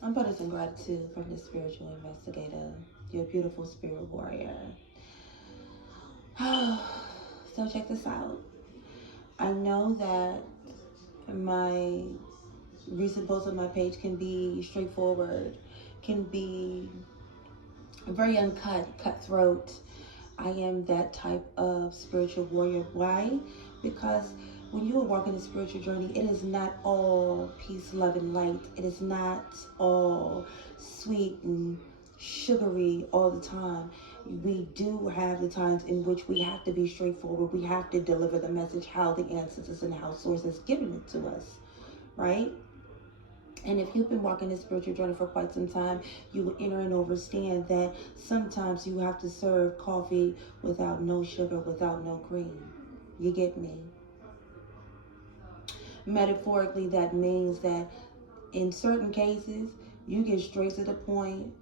Abundance and gratitude from the spiritual investigator, your beautiful spirit warrior. So check this out. I know that my recent posts on my page can be straightforward, can be very uncut, cutthroat. I am that type of spiritual warrior. Why? Because when you are walking a spiritual journey, it is not all peace, love, and light. It is not all sweet and sugary all the time. We do have the times in which we have to be straightforward. We have to deliver the message how the ancestors and how source has given it to us, right? And if you've been walking this spiritual journey for quite some time, you will enter and understand that sometimes you have to serve coffee without no sugar, without no cream. You get me? Metaphorically, that means that in certain cases, you get straight to the point,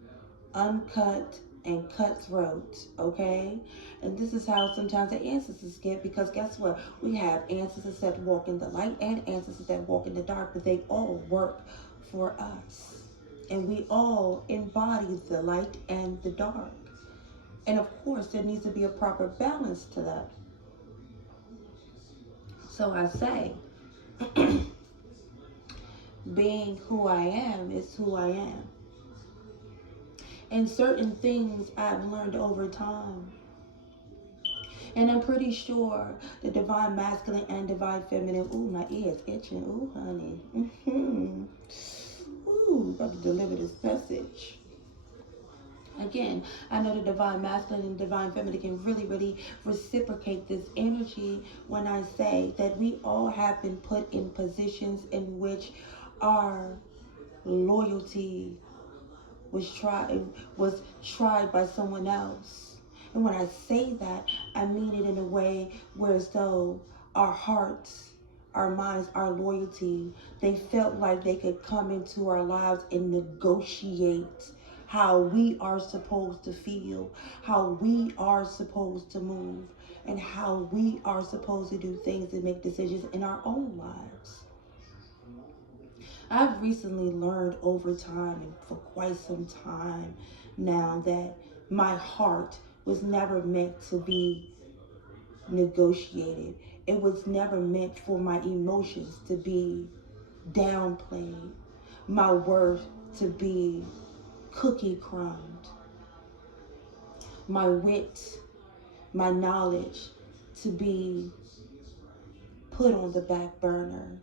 uncut, and cutthroat, okay? And this is how sometimes the ancestors get, because guess what? We have ancestors that walk in the light and ancestors that walk in the dark, but they all work for us. And we all embody the light and the dark. And of course, there needs to be a proper balance to that. So I say, being who I am is who I am. And certain things I've learned over time. And I'm pretty sure the divine masculine and divine feminine, ooh, my ears itching, ooh, honey. Ooh, about to deliver this message. Again, I know the divine masculine and divine feminine can really reciprocate this energy when I say that we all have been put in positions in which our loyalty was tried by someone else. And when I say that, I mean it in a way where as though our hearts, our minds, our loyalty, they felt like they could come into our lives and negotiate how we are supposed to feel, how we are supposed to move, and how we are supposed to do things and make decisions in our own lives. I've recently learned over time and for quite some time now that my heart was never meant to be negotiated. It was never meant for my emotions to be downplayed, my worth to be cookie crumbed, my wit, my knowledge to be put on the back burner.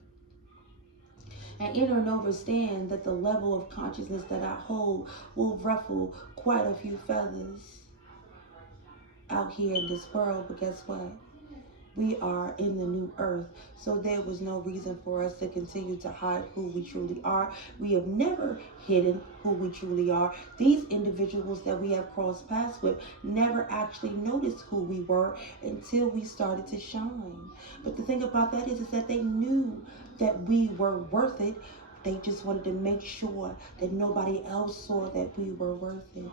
And enter and understand that the level of consciousness that I hold will ruffle quite a few feathers out here in this world. But guess what? We are in the new earth. So there was no reason for us to continue to hide who we truly are. We have never hidden who we truly are. These individuals that we have crossed paths with never actually noticed who we were until we started to shine. But the thing about that is that they knew that we were worth it. They just wanted to make sure that nobody else saw that we were worth it.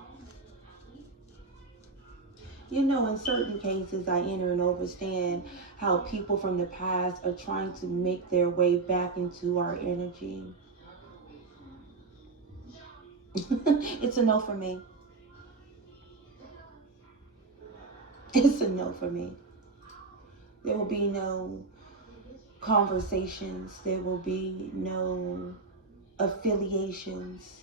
You know, in certain cases, I enter and understand how people from the past are trying to make their way back into our energy. It's a no for me. It's a no for me. There will be no conversations. There will be no affiliations.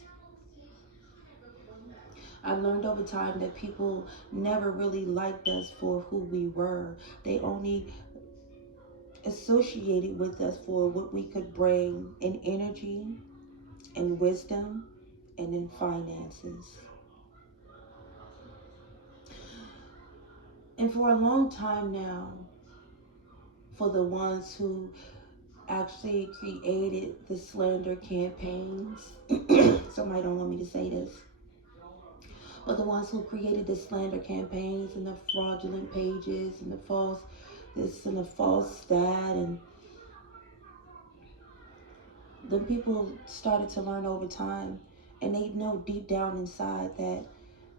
I learned over time that people never really liked us for who we were. They only associated with us for what we could bring in energy, in wisdom, and in finances. And for a long time now, for the ones who actually created the slander campaigns, somebody don't want me to say this, but the ones who created the slander campaigns and the fraudulent pages and the false this and the false that, and the people started to learn over time, and they know deep down inside that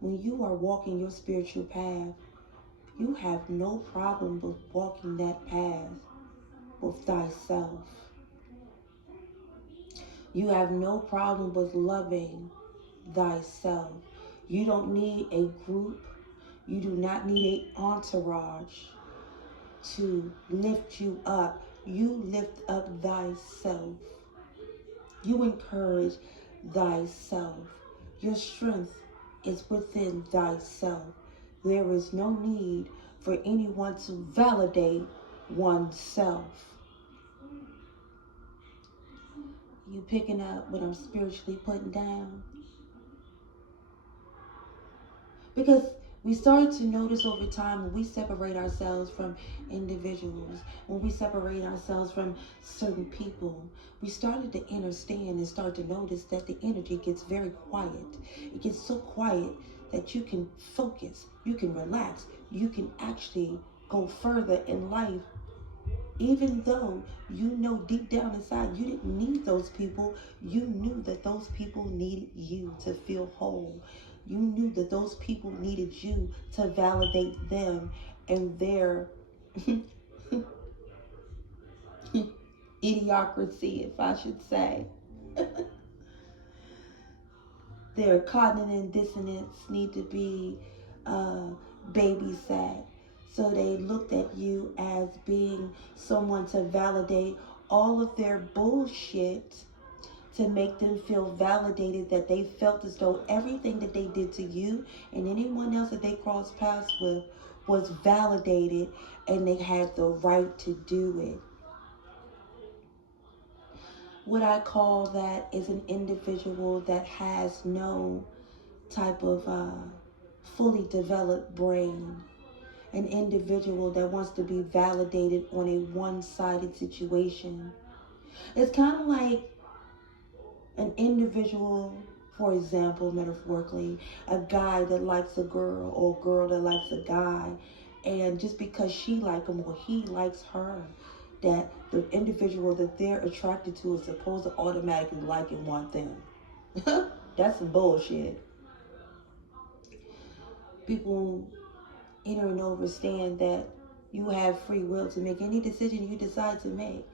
when you are walking your spiritual path, you have no problem with walking that path with thyself. You have no problem with loving thyself. You don't need a group. You do not need an entourage to lift you up. You lift up thyself. You encourage thyself. Your strength is within thyself. There is no need for anyone to validate oneself. You picking up what I'm spiritually putting down? Because we start to notice over time when we separate ourselves from individuals, when we separate ourselves from certain people, we started to understand and start to notice that the energy gets very quiet. It gets so quiet that you can focus, you can relax, you can actually go further in life. Even though you know deep down inside you didn't need those people, you knew that those people needed you to feel whole. You knew that those people needed you to validate them and their idiocracy, if I should say. Their cognitive dissonance need to be babysat. So they looked at you as being someone to validate all of their bullshit, to make them feel validated, that they felt as though everything that they did to you and anyone else that they crossed paths with was validated and they had the right to do it. What I call that is an individual that has no type of fully developed brain. An individual that wants to be validated on a one-sided situation. It's kind of like an individual, for example, metaphorically, a guy that likes a girl or a girl that likes a guy, and just because she likes him or he likes her, that the individual that they're attracted to is supposed to automatically like and want them. That's some bullshit. People enter and understand that you have free will to make any decision you decide to make.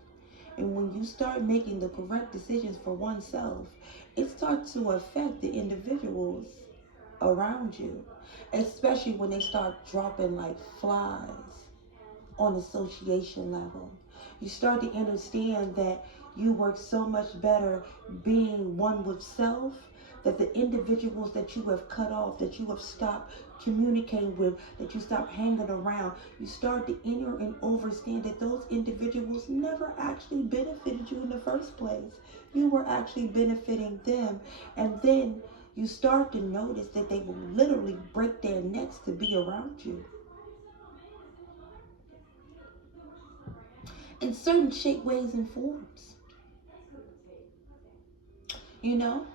And when you start making the correct decisions for oneself, it starts to affect the individuals around you, especially when they start dropping like flies on association level. You start to understand that you work so much better being one with self, that the individuals that you have cut off, that you have stopped communicating with, that you stop hanging around, you start to enter and understand that those individuals never actually benefited you in the first place. You were actually benefiting them. And then you start to notice that they will literally break their necks to be around you. In certain shape, ways, and forms. You know,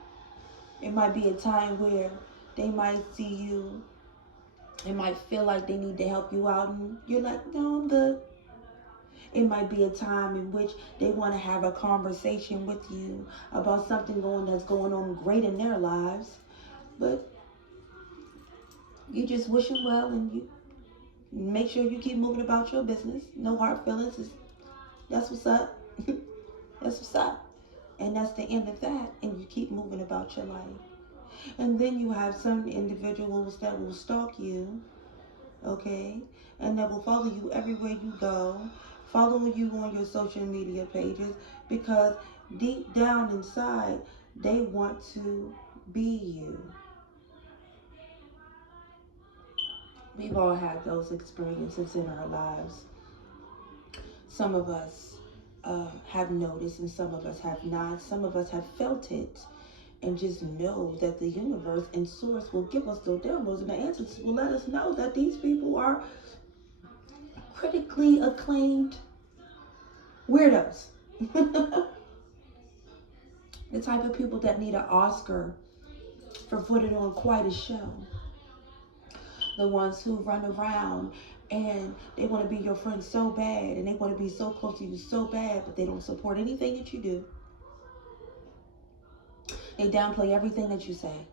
it might be a time where they might see you, it might feel like they need to help you out, and you're like, no, I'm good. It might be a time in which they want to have a conversation with you about something that's going on great in their lives, but you just wish them well and you make sure you keep moving about your business. No hard feelings. That's what's up. That's what's up. And that's the end of that. And you keep moving about your life. And then you have some individuals that will stalk you, okay? And that will follow you everywhere you go, follow you on your social media pages, because deep down inside, they want to be you. We've all had those experiences in our lives. Some of us have noticed and some of us have not. Some of us have felt it and just know that the universe and source will give us those downloads, and the answers will let us know that these people are critically acclaimed weirdos. The type of people that need an Oscar for putting on quite a show. The ones who run around and they want to be your friend so bad and they want to be so close to you so bad, but they don't support anything that you do. They downplay everything that you say.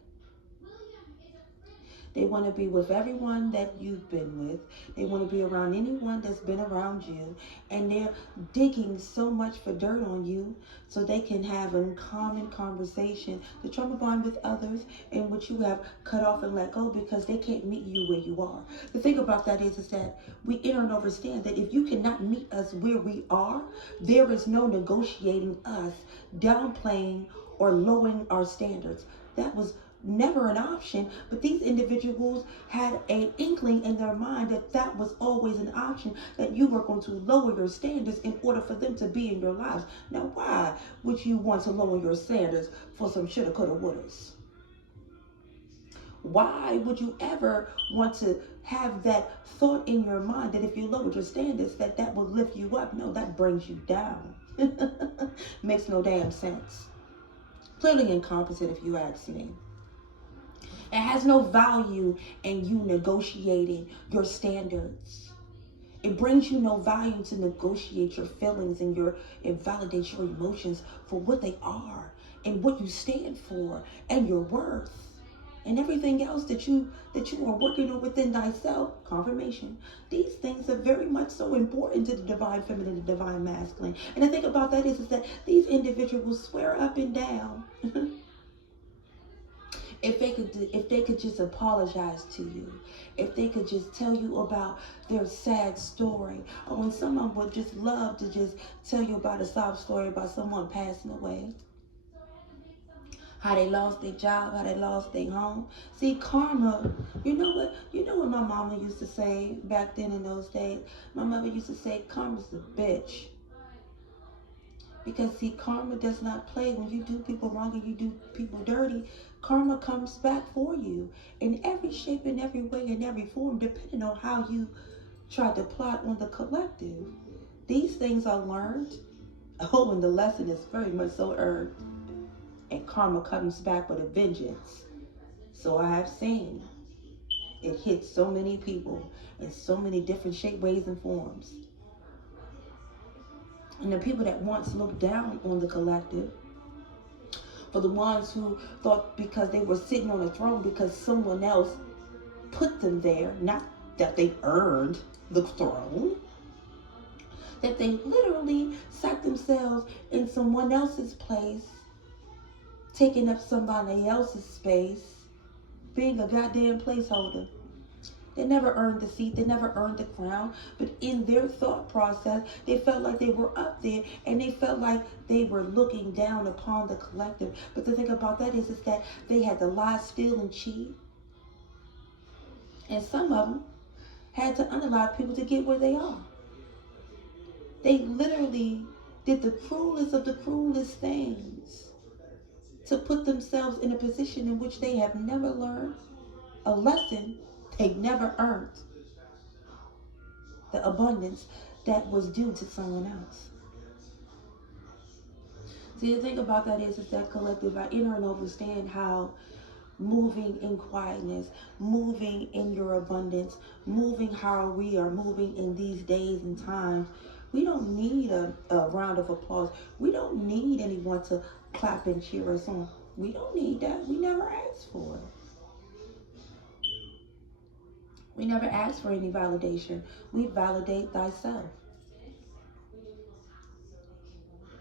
They want to be with everyone that you've been with. They want to be around anyone that's been around you. And they're digging so much for dirt on you so they can have a common conversation, the trauma bond with others in which you have cut off and let go because they can't meet you where you are. The thing about that is that we enter and understand that if you cannot meet us where we are, there is no negotiating us, downplaying or lowering our standards. That was never an option, but these individuals had an inkling in their mind that that was always an option, that you were going to lower your standards in order for them to be in your lives. Now, why would you want to lower your standards for some shoulda, coulda, wouldas? Why would you ever want to have that thought in your mind that if you lowered your standards that that would lift you up? No, that brings you down. Makes no damn sense. Clearly incompetent, if you ask me. It has no value in you negotiating your standards. It brings you no value to negotiate your feelings and validate your emotions for what they are and what you stand for and your worth and everything else that you are working on within thyself. Confirmation. These things are very much so important to the divine feminine and the divine masculine. And the thing about that is that these individuals swear up and down. If they could just apologize to you, if they could just tell you about their sad story, or when someone would just love to just tell you about a sob story about someone passing away, how they lost their job, how they lost their home. See, karma, you know what my mama used to say back then in those days? My mother used to say, karma's a bitch. Because see, karma does not play. When you do people wrong and you do people dirty, karma comes back for you in every shape, in every way, in every form, depending on how you try to plot on the collective. These things are learned. Oh, and the lesson is very much so earned. And karma comes back with a vengeance. So I have seen it hit so many people in so many different shape, ways, and forms. And the people that once looked down on the collective, for the ones who thought because they were sitting on a throne because someone else put them there, not that they earned the throne, that they literally sat themselves in someone else's place, taking up somebody else's space, being a goddamn placeholder. They never earned the seat, they never earned the crown, but in their thought process, they felt like they were up there and they felt like they were looking down upon the collective. But the thing about that is that they had to lie, steal, and cheat. And some of them had to unalive people to get where they are. They literally did the cruelest of the cruelest things to put themselves in a position in which they have never learned a lesson they never earned, the abundance that was due to someone else. See, the thing about that is that collective, I enter and understand how moving in quietness, moving in your abundance, moving how we are moving in these days and times, we don't need a round of applause. We don't need anyone to clap and cheer us on. We don't need that. We never asked for it. We never ask for any validation. We validate thyself.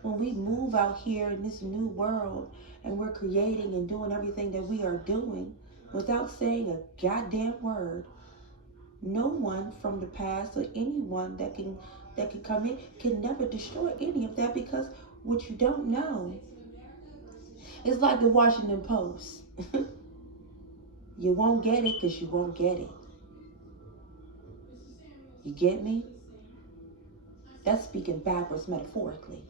When we move out here in this new world and we're creating and doing everything that we are doing without saying a goddamn word, no one from the past or anyone that can come in can never destroy any of that, because what you don't know is like the Washington Post. You won't get it because you won't get it. You get me? That's speaking backwards metaphorically.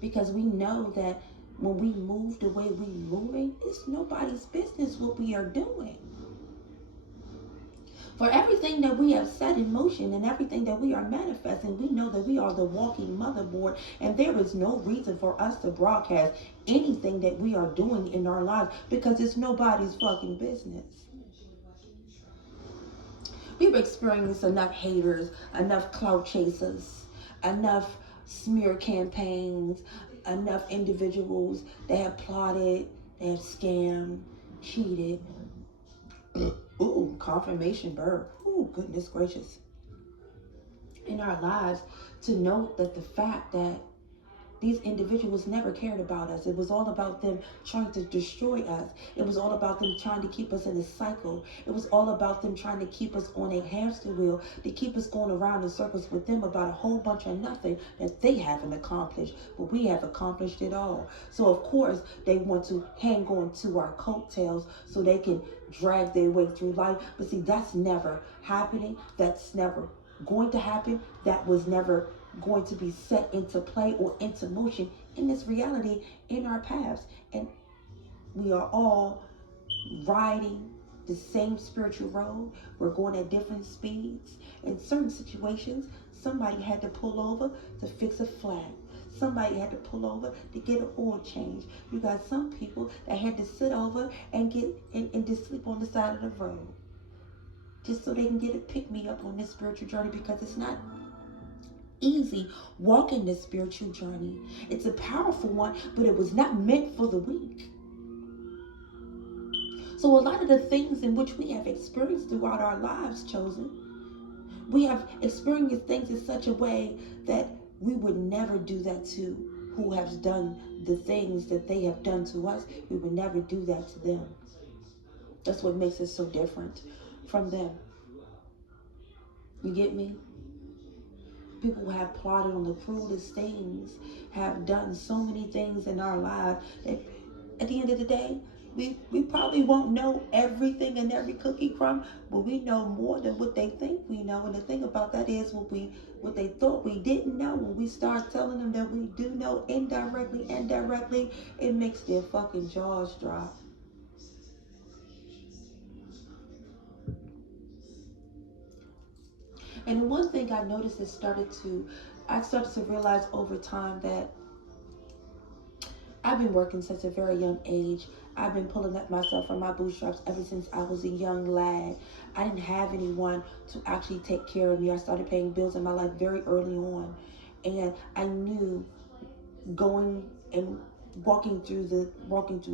Because we know that when we move the way we're moving, it's nobody's business what we are doing. For everything that we have set in motion and everything that we are manifesting, we know that we are the walking motherboard, and there is no reason for us to broadcast anything that we are doing in our lives because it's nobody's fucking business. We've experienced enough haters, enough clout chasers, enough smear campaigns, enough individuals that have plotted, they have scammed, cheated, Ooh, confirmation birth. Ooh, goodness gracious. In our lives, to note that the fact that these individuals never cared about us. It was all about them trying to destroy us. It was all about them trying to keep us in a cycle. It was all about them trying to keep us on a hamster wheel, to keep us going around in circles with them about a whole bunch of nothing that they haven't accomplished. But we have accomplished it all. So of course they want to hang on to our coattails so they can drag their way through life. But see, that's never happening. That's never going to happen. That was never going to be set into play or into motion in this reality in our paths. And we are all riding the same spiritual road. We're going at different speeds. In certain situations, somebody had to pull over to fix a flat. Somebody had to pull over to get an oil change. You got some people that had to sit over and get and just sleep on the side of the road just so they can get a pick me up on this spiritual journey, because it's not easy walking this spiritual journey. It's a powerful one, but it was not meant for the weak. So a lot of the things in which we have experienced throughout our lives, chosen, we have experienced things in such a way that we would never do that to who has done the things that they have done to us. We would never do that to them. That's what makes us so different from them. You get me? People have plotted on the cruelest things, have done so many things in our lives that at the end of the day, we probably won't know everything and every cookie crumb, but we know more than what they think we know. And the thing about that is what they thought we didn't know, when we start telling them that we do know indirectly and directly, it makes their fucking jaws drop. And one thing I noticed is I started to realize over time that I've been working since a very young age. I've been pulling up myself from my bootstraps ever since I was a young lad. I didn't have anyone to actually take care of me. I started paying bills in my life very early on. And I knew going and walking through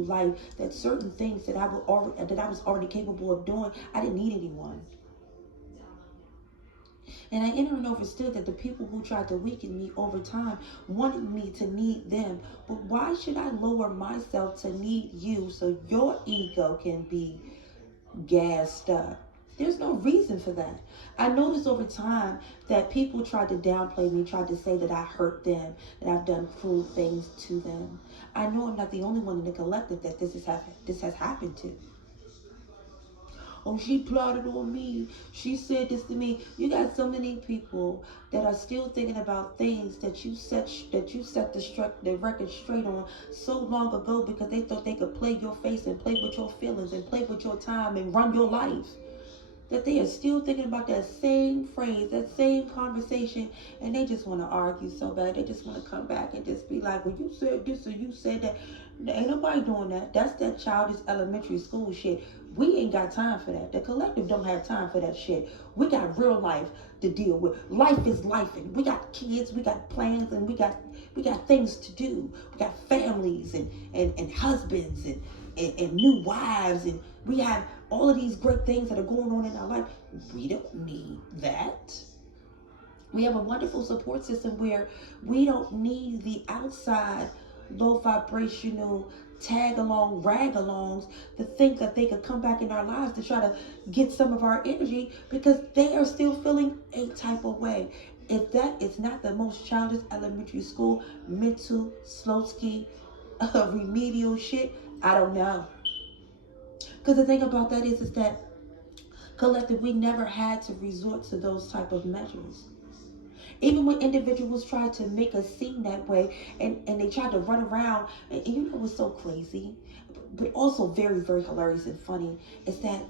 life that certain things that I was already capable of doing, I didn't need anyone. And I entered and understood that the people who tried to weaken me over time wanted me to need them. But why should I lower myself to need you so your ego can be gassed up? There's no reason for that. I noticed over time that people tried to downplay me, tried to say that I hurt them, that I've done cruel things to them. I know I'm not the only one in the collective that this has happened to. Oh, she plotted on me. She said this to me. You got so many people that are still thinking about things that you set the record straight on so long ago because they thought they could play your face and play with your feelings and play with your time and run your life. That they are still thinking about that same phrase, that same conversation, and they just want to argue so bad. They just want to come back and just be like, well, you said this or you said that. Ain't nobody doing that. That's that childish elementary school shit. We ain't got time for that. The collective don't have time for that shit. We got real life to deal with. Life is life, and we got kids, we got plans, and we got things to do. We got families and husbands and new wives, and we have all of these great things that are going on in our life. We don't need that. We have a wonderful support system where we don't need the outside low vibrational tag along, rag alongs to think that they could come back in our lives to try to get some of our energy because they are still feeling a type of way. If that is not the most childish elementary school mental slow ski remedial shit, I don't know. Because the thing about that is that collective, we never had to resort to those type of measures. Even when individuals tried to make us seem that way and they tried to run around, and you know what's so crazy, but also very, very hilarious and funny, is that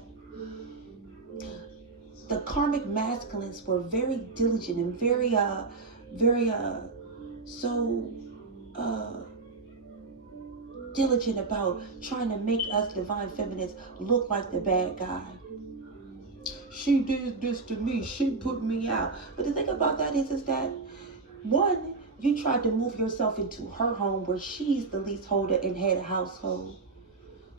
the karmic masculines were very diligent and so uh, diligent about trying to make us divine feminines look like the bad guy. She did this to me. She put me out. But the thing about that is that one, you tried to move yourself into her home where she's the leaseholder and head of household.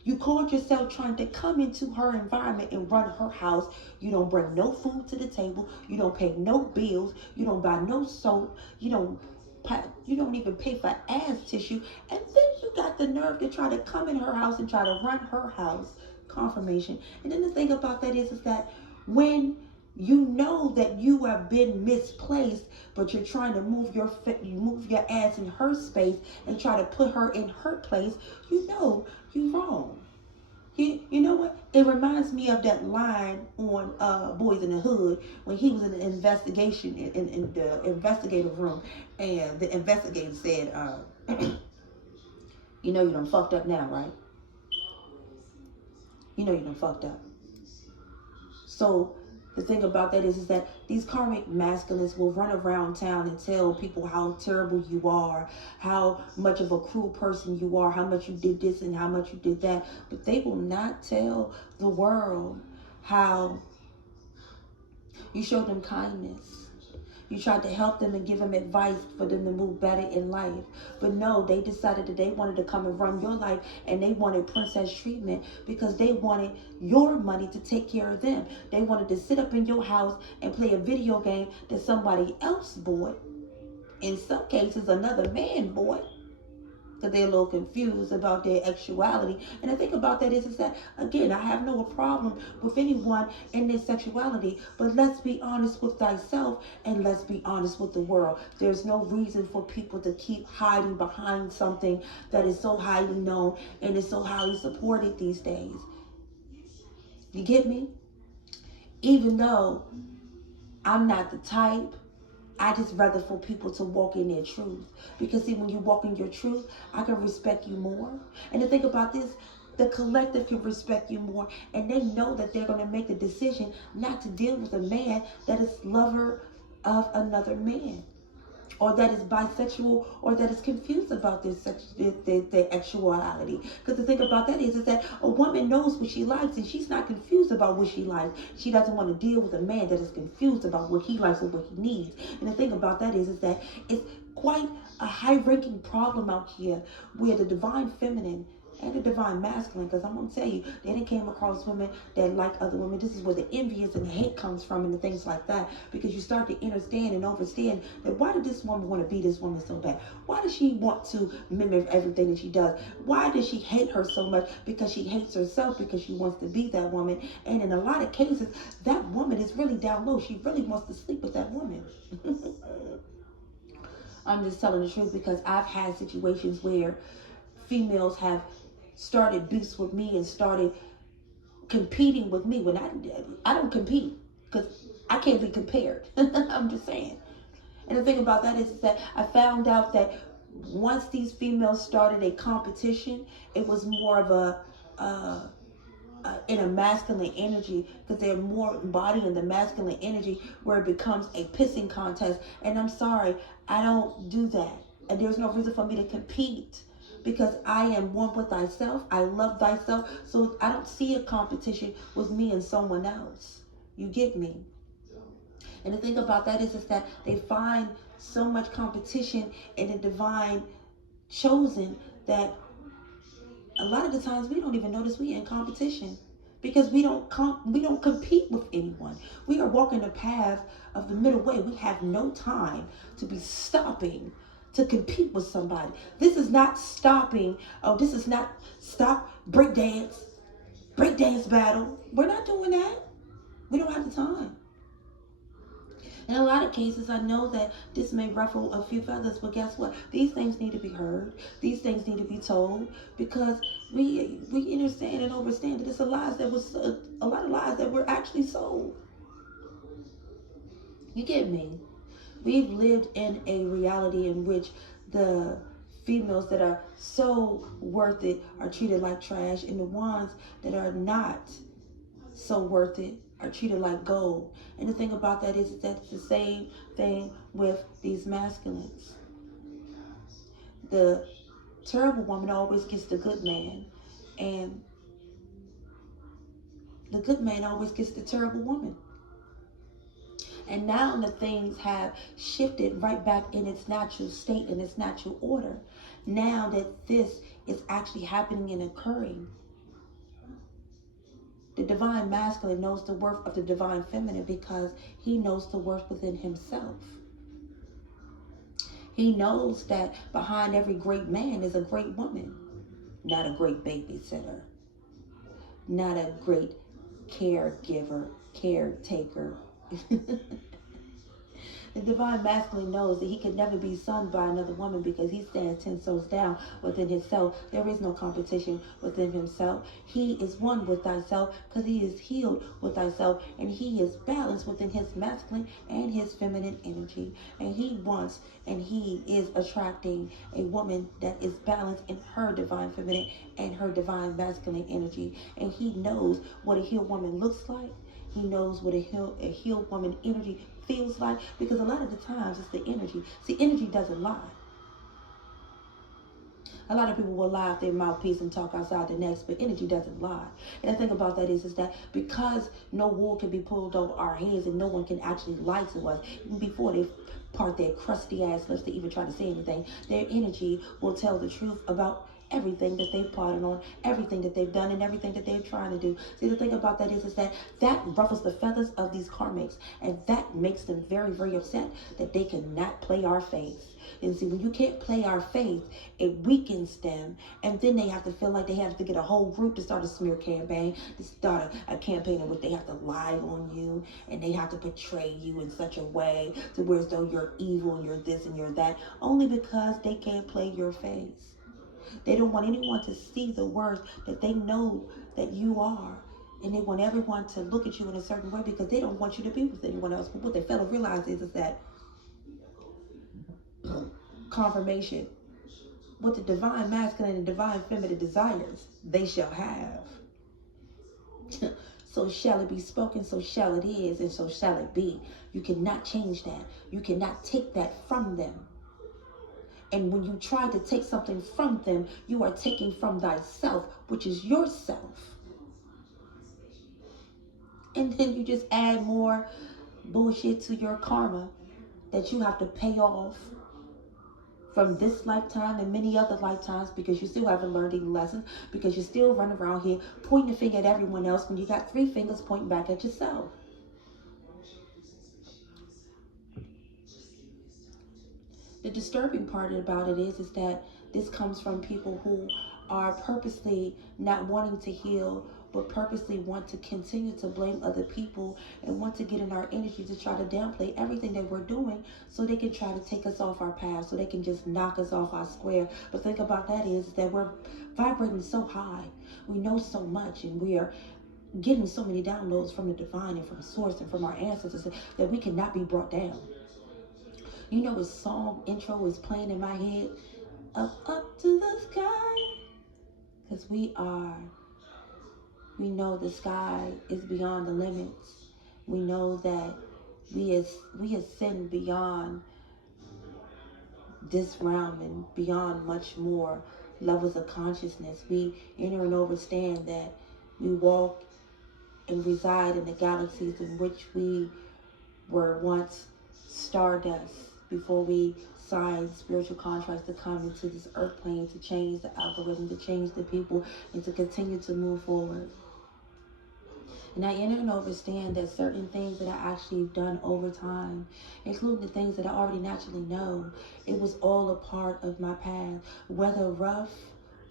You called yourself trying to come into her environment and run her house. You don't bring no food to the table. You don't pay no bills. You don't buy no soap. You don't even pay for ass tissue. And then you got the nerve to try to come in her house and try to run her house. Confirmation. And then the thing about that is that when you know that you have been misplaced, but you're trying to move your ass in her space and try to put her in her place, you know you're wrong. You know what? It reminds me of that line on Boys in the Hood when he was in the investigation in the investigative room, and the investigator said, "You know you done fucked up now, right? You know you done fucked up." So the thing about that is that these karmic masculines will run around town and tell people how terrible you are, how much of a cruel person you are, how much you did this and how much you did that. But they will not tell the world how you showed them kindness. You tried to help them and give them advice for them to move better in life. But no, they decided that they wanted to come and run your life, and they wanted princess treatment because they wanted your money to take care of them. They wanted to sit up in your house and play a video game that somebody else bought. In some cases, another man bought, because they're a little confused about their sexuality. And the thing about that is that, again, I have no problem with anyone in their sexuality, but let's be honest with thyself and let's be honest with the world. There's no reason for people to keep hiding behind something that is so highly known and is so highly supported these days. You get me? Even though I'm not the type, I just rather for people to walk in their truth. Because see, when you walk in your truth, I can respect you more. And to think about this, the collective can respect you more. And they know that they're going to make the decision not to deal with a man that is lover of another man, or that is bisexual, or that is confused about their sexuality. Because the thing about that is that a woman knows what she likes and she's not confused about what she likes. She doesn't want to deal with a man that is confused about what he likes or what he needs. And the thing about that is that it's quite a high-ranking problem out here where the divine feminine and the divine masculine, because I'm going to tell you, they didn't came across women that like other women. This is where the envious and the hate comes from and the things like that, because you start to understand and understand that why did this woman want to be this woman so bad? Why does she want to mimic everything that she does? Why does she hate her so much? Because she hates herself, because she wants to be that woman. And in a lot of cases, that woman is really down low. She really wants to sleep with that woman. I'm just telling the truth, because I've had situations where females have started beefs with me and started competing with me when I don't compete, because I can't be compared. I'm just saying. And the thing about that is that I found out that once these females started a competition, it was more of in a masculine energy, because they're more embodying the masculine energy, where it becomes a pissing contest. And I'm sorry, I don't do that. And there's no reason for me to compete, because I am one with thyself. I love thyself. So I don't see a competition with me and someone else. You get me? And the thing about that is that they find so much competition in the divine chosen that a lot of the times we don't even notice we in competition, because we don't compete with anyone. We are walking the path of the middle way. We have no time to be stopping to compete with somebody. This is not stopping. Oh, this is not stop breakdance battle. We're not doing that. We don't have the time. In a lot of cases, I know that this may ruffle a few feathers, but guess what? These things need to be heard. These things need to be told, because we understand and understand that it's a lot of lies that were actually sold. You get me? We've lived in a reality in which the females that are so worth it are treated like trash, and the ones that are not so worth it are treated like gold. And the thing about that is that it's the same thing with these masculines. The terrible woman always gets the good man, and the good man always gets the terrible woman. And now the things have shifted right back in its natural state, in its natural order. Now that this is actually happening and occurring, The divine masculine knows the worth of the divine feminine because he knows the worth within himself. He knows that behind every great man is a great woman, not a great babysitter, not a great caregiver, caretaker. The divine masculine knows that he can never be shunned by another woman because he stands 10 toes down within himself. There is no competition within himself. He is one with thyself because he is healed with thyself, and he is balanced within his masculine and his feminine energy. And he wants and he is attracting a woman that is balanced in her divine feminine and her divine masculine energy. And he knows what a healed woman looks like. He knows what a healed woman energy feels like, because a lot of the times it's the energy. See, energy doesn't lie. A lot of people will lie out their mouthpiece and talk outside the necks, but energy doesn't lie. And the thing about that is that because no wool can be pulled over our heads and no one can actually lie to us, even before they part their crusty ass lips to even try to say anything, their energy will tell the truth about everything that they've plotted on, everything that they've done, and everything that they're trying to do. See, the thing about that is that ruffles the feathers of these karmics, and that makes them very, very upset that they cannot play our faith. And see, when you can't play our faith, it weakens them, and then they have to feel like they have to get a whole group to start a smear campaign, to start a campaign in which they have to lie on you, and they have to portray you in such a way to where as though you're evil and you're this and you're that, only because they can't play your face. They don't want anyone to see the worth that they know that you are. And they want everyone to look at you in a certain way because they don't want you to be with anyone else. But what they fail to realize is that confirmation, what the divine masculine and divine feminine desires, they shall have. So shall it be spoken, so shall it is, and so shall it be. You cannot change that. You cannot take that from them. And when you try to take something from them, you are taking from thyself, which is yourself. And then you just add more bullshit to your karma that you have to pay off from this lifetime and many other lifetimes, because you still haven't learned any lessons, because you still run around here pointing a finger at everyone else when you got 3 fingers pointing back at yourself. The disturbing part about it is that this comes from people who are purposely not wanting to heal, but purposely want to continue to blame other people and want to get in our energy to try to downplay everything that we're doing so they can try to take us off our path, so they can just knock us off our square. But the thing about that is that we're vibrating so high. We know so much, and we are getting so many downloads from the divine and from source and from our ancestors that we cannot be brought down. You know, a song intro is playing in my head, up to the sky, because we know the sky is beyond the limits. We know that we ascend beyond this realm and beyond much more levels of consciousness. We enter and understand that we walk and reside in the galaxies in which we were once stardust before we signed spiritual contracts to come into this earth plane to change the algorithm, to change the people, and to continue to move forward. And I enter and understand that certain things that I actually done over time, including the things that I already naturally know, it was all a part of my path, whether rough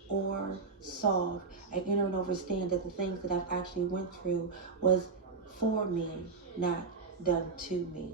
or soft. I enter and understand that the things that I've actually went through was for me, not done to me.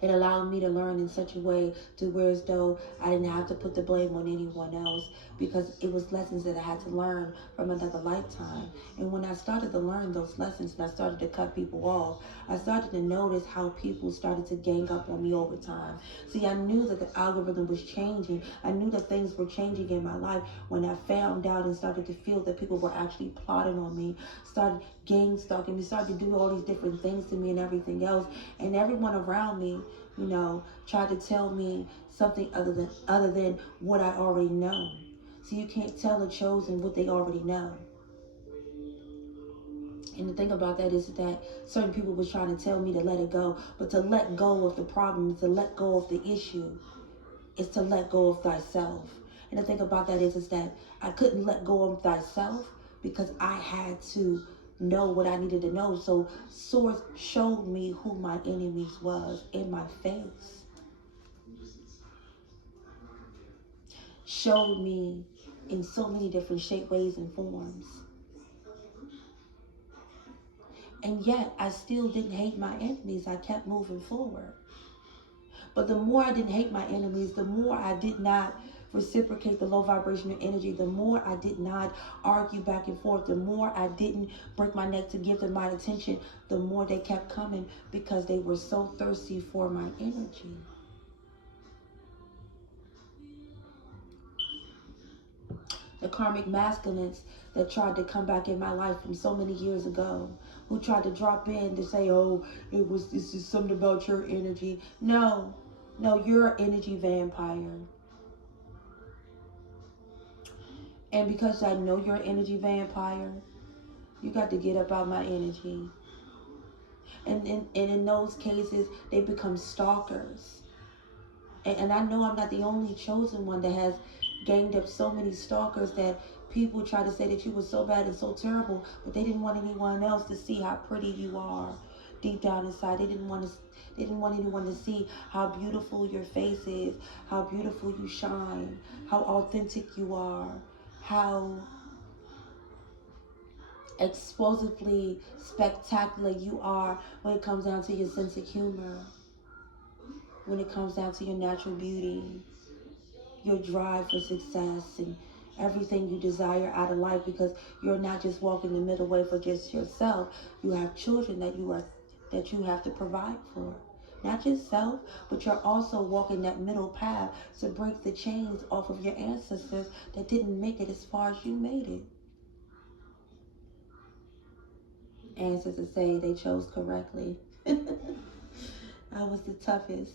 It allowed me to learn in such a way to where as though I didn't have to put the blame on anyone else, because it was lessons that I had to learn from another lifetime. And when I started to learn those lessons and I started to cut people off, I started to notice how people started to gang up on me over time. See, I knew that the algorithm was changing. I knew that things were changing in my life when I found out and started to feel that people were actually plotting on me, started gang stalking me, started to do all these different things to me and everything else. And everyone around me, you know, tried to tell me something other than what I already know. So you can't tell the chosen what they already know. And the thing about that is that certain people was trying to tell me to let it go, but to let go of the problem, to let go of the issue, is to let go of thyself. And the thing about that is that I couldn't let go of thyself because I had to know what I needed to know. So Source showed me who my enemies was in my face. Showed me in so many different shape, ways, and forms. And yet I still didn't hate my enemies. I kept moving forward. But the more I didn't hate my enemies, the more I did not reciprocate the low vibrational energy, the more I did not argue back and forth, the more I didn't break my neck to give them my attention, the more they kept coming because they were so thirsty for my energy. The karmic masculines that tried to come back in my life from so many years ago, who tried to drop in to say, oh, this is something about your energy. No, you're an energy vampire. And because I know you're an energy vampire, you got to get up out my energy. And in those cases, they become stalkers. And I know I'm not the only chosen one that has gained up so many stalkers that people try to say that you were so bad and so terrible, but they didn't want anyone else to see how pretty you are deep down inside. They didn't want anyone to see how beautiful your face is, how beautiful you shine, how authentic you are, how explosively spectacular you are when it comes down to your sense of humor, when it comes down to your natural beauty, your drive for success, and everything you desire out of life, because you're not just walking the middle way for just yourself. You have children that you have to provide for. Not just self, but you're also walking that middle path to break the chains off of your ancestors that didn't make it as far as you made it. Ancestors say they chose correctly. I was the toughest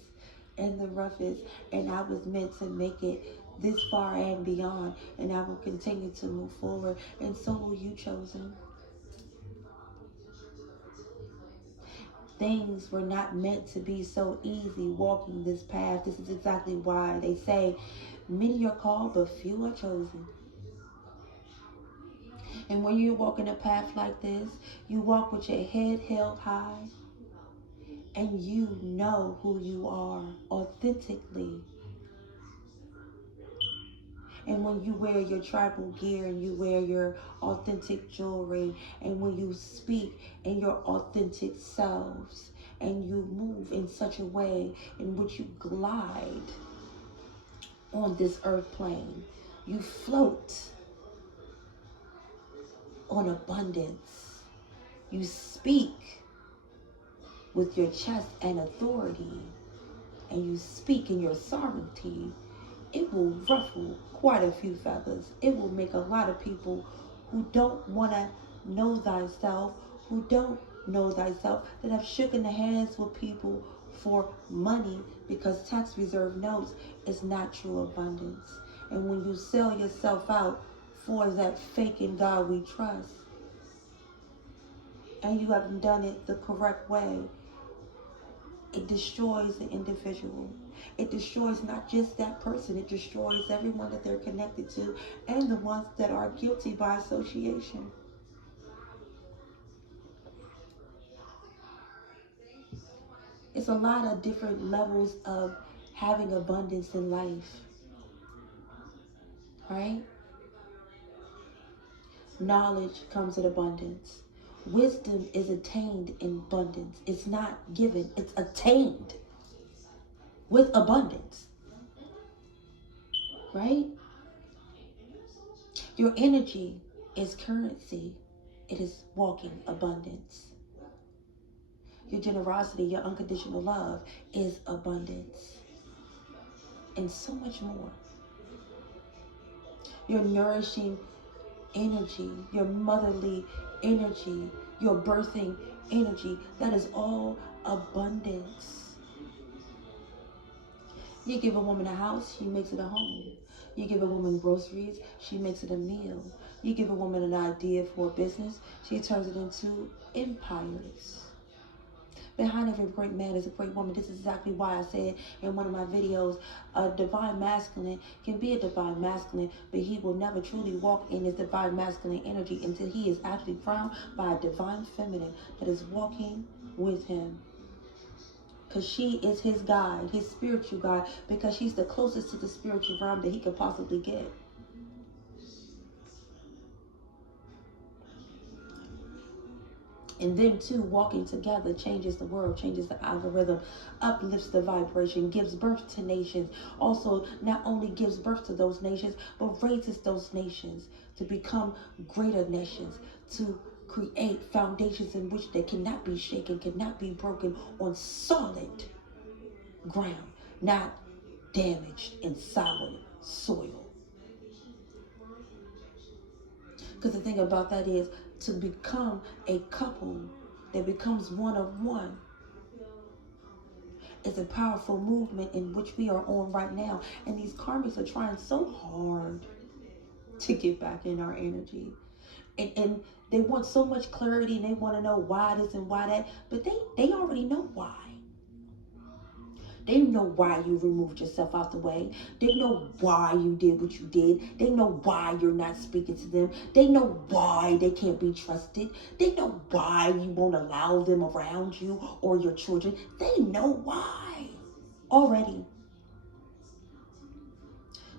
and the roughest, and I was meant to make it this far and beyond, and I will continue to move forward, and so will you, chosen. Things were not meant to be so easy walking this path. This is exactly why they say many are called, but few are chosen. And when you're walking a path like this, you walk with your head held high, and you know who you are authentically. And when you wear your tribal gear and you wear your authentic jewelry, and when you speak in your authentic selves, and you move in such a way in which you glide on this earth plane, you float on abundance. You speak with your chest and authority, and you speak in your sovereignty. It will ruffle quite a few feathers. It will make a lot of people who don't want to know thyself, that have shooken the hands with people for money, because tax reserve notes is not true abundance. And when you sell yourself out for that fake in God we trust, and you haven't done it the correct way, it destroys the individual. It destroys not just that person, it destroys everyone that they're connected to, and the ones that are guilty by association. It's a lot of different levels of having abundance in life, right? Knowledge comes in abundance. Wisdom is attained in abundance. It's not given, it's attained with abundance, right? Your energy is currency. It is walking abundance. Your generosity, your unconditional love is abundance. And so much more. Your nourishing energy, your motherly energy, your birthing energy, that is all abundance. You give a woman a house, she makes it a home. You give a woman groceries, she makes it a meal. You give a woman an idea for a business, she turns it into empires. Behind every great man is a great woman. This is exactly why I said in one of my videos, a divine masculine can be a divine masculine, but he will never truly walk in his divine masculine energy until he is actually crowned by a divine feminine that is walking with him. Because she is his guide, his spiritual guide, because she's the closest to the spiritual realm that he could possibly get. And them two walking together changes the world, changes the algorithm, uplifts the vibration, gives birth to nations. Also, not only gives birth to those nations, but raises those nations to become greater nations, to create foundations in which they cannot be shaken, cannot be broken, on solid ground, not damaged in sour soil. Because the thing about that is, to become a couple that becomes one of one is a powerful movement in which we are on right now. And these karmics are trying so hard to get back in our energy. And they want so much clarity, and they want to know why this and why that. But they already know why. They know why you removed yourself out the way. They know why you did what you did. They know why you're not speaking to them. They know why they can't be trusted. They know why you won't allow them around you or your children. They know why already.